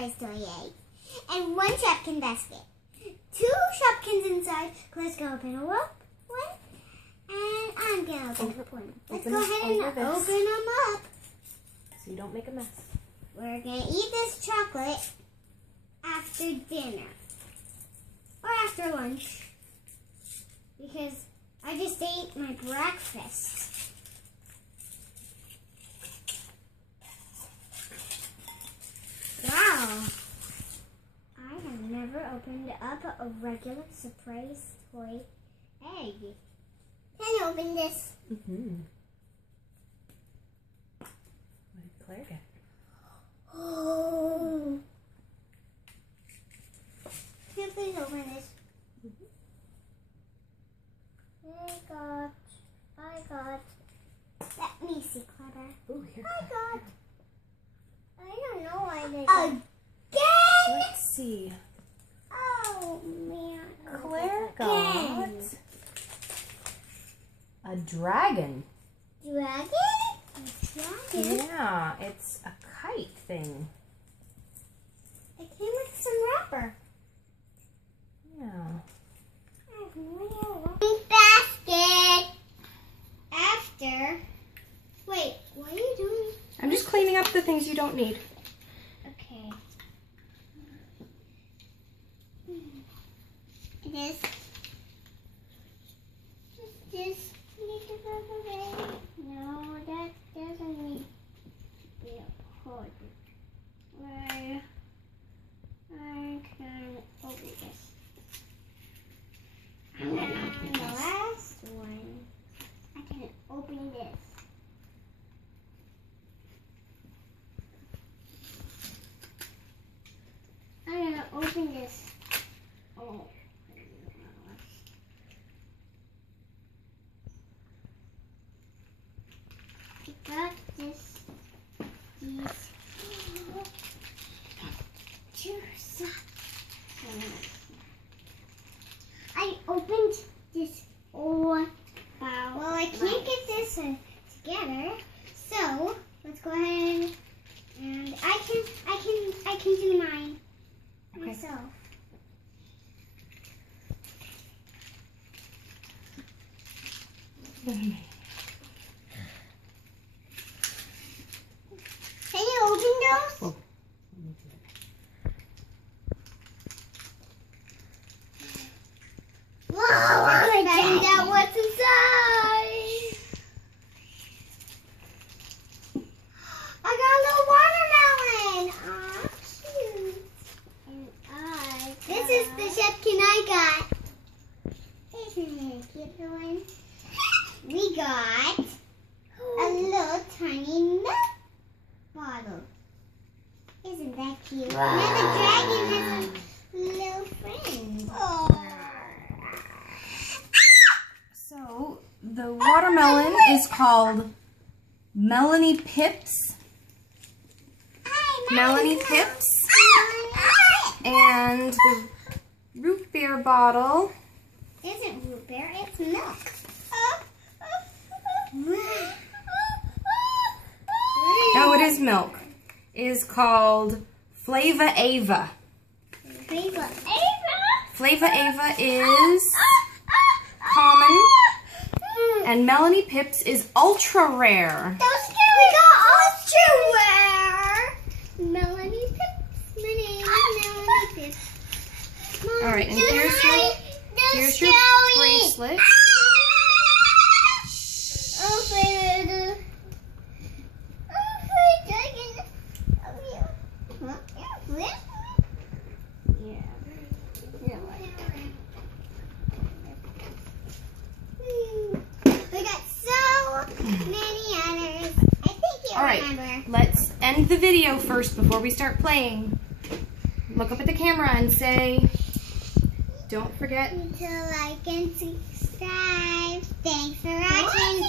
surprise toy egg, and 1 Shopkin basket. 2 Shopkins inside. Claire's gonna open one, and I'm gonna open one. Let's go ahead and open them up. So you don't make a mess. We're gonna eat this chocolate after dinner. Or after lunch. Because I just ate my breakfast. Wow. I have never opened up a regular surprise toy egg. Can you open this? Mm-hmm. What did Claire get? Oh. Can you please open this? Mm-hmm. I got. Let me see, Clever. Ooh, here. I don't know why they got. Again? Let's see. Oh, man. Claire got a dragon. Dragon? Yeah, it's a kite thing. It came with some wrapper. Yeah. I have no idea. Basket. After. Wait, what are you doing? I'm just cleaning up the things you don't need. Okay. This need to go away. No, that doesn't need to be hold. Where I can open this. And the last one, I can open this. I'm gonna open this. Oh. I got these 2 socks. I opened this all. Well, I can't get this together, so let's go ahead and I can do mine myself. Can you open those? Oh. Wow, I'm gonna find out what's inside. I got a little watermelon. Aw, cute. And this is the Shopkin I got. Isn't it a cute one? We got a little tiny milk bottle. Isn't that cute? Wow. Now the dragon has a little friend. So the watermelon is called Melanie Pips. Melanie Pips. And the root beer bottle. Isn't root beer, it's milk. Oh, it is milk. Is called Flava Ava. Flava Ava? Flava Ava is common, and Melanie Pips is ultra rare. We got ultra rare. Melanie Pips. My name is Melanie Pips. All right, and here's your bracelet. All right, let's end the video first before we start playing. Look up at the camera and say, don't forget to like and subscribe. Thanks for watching.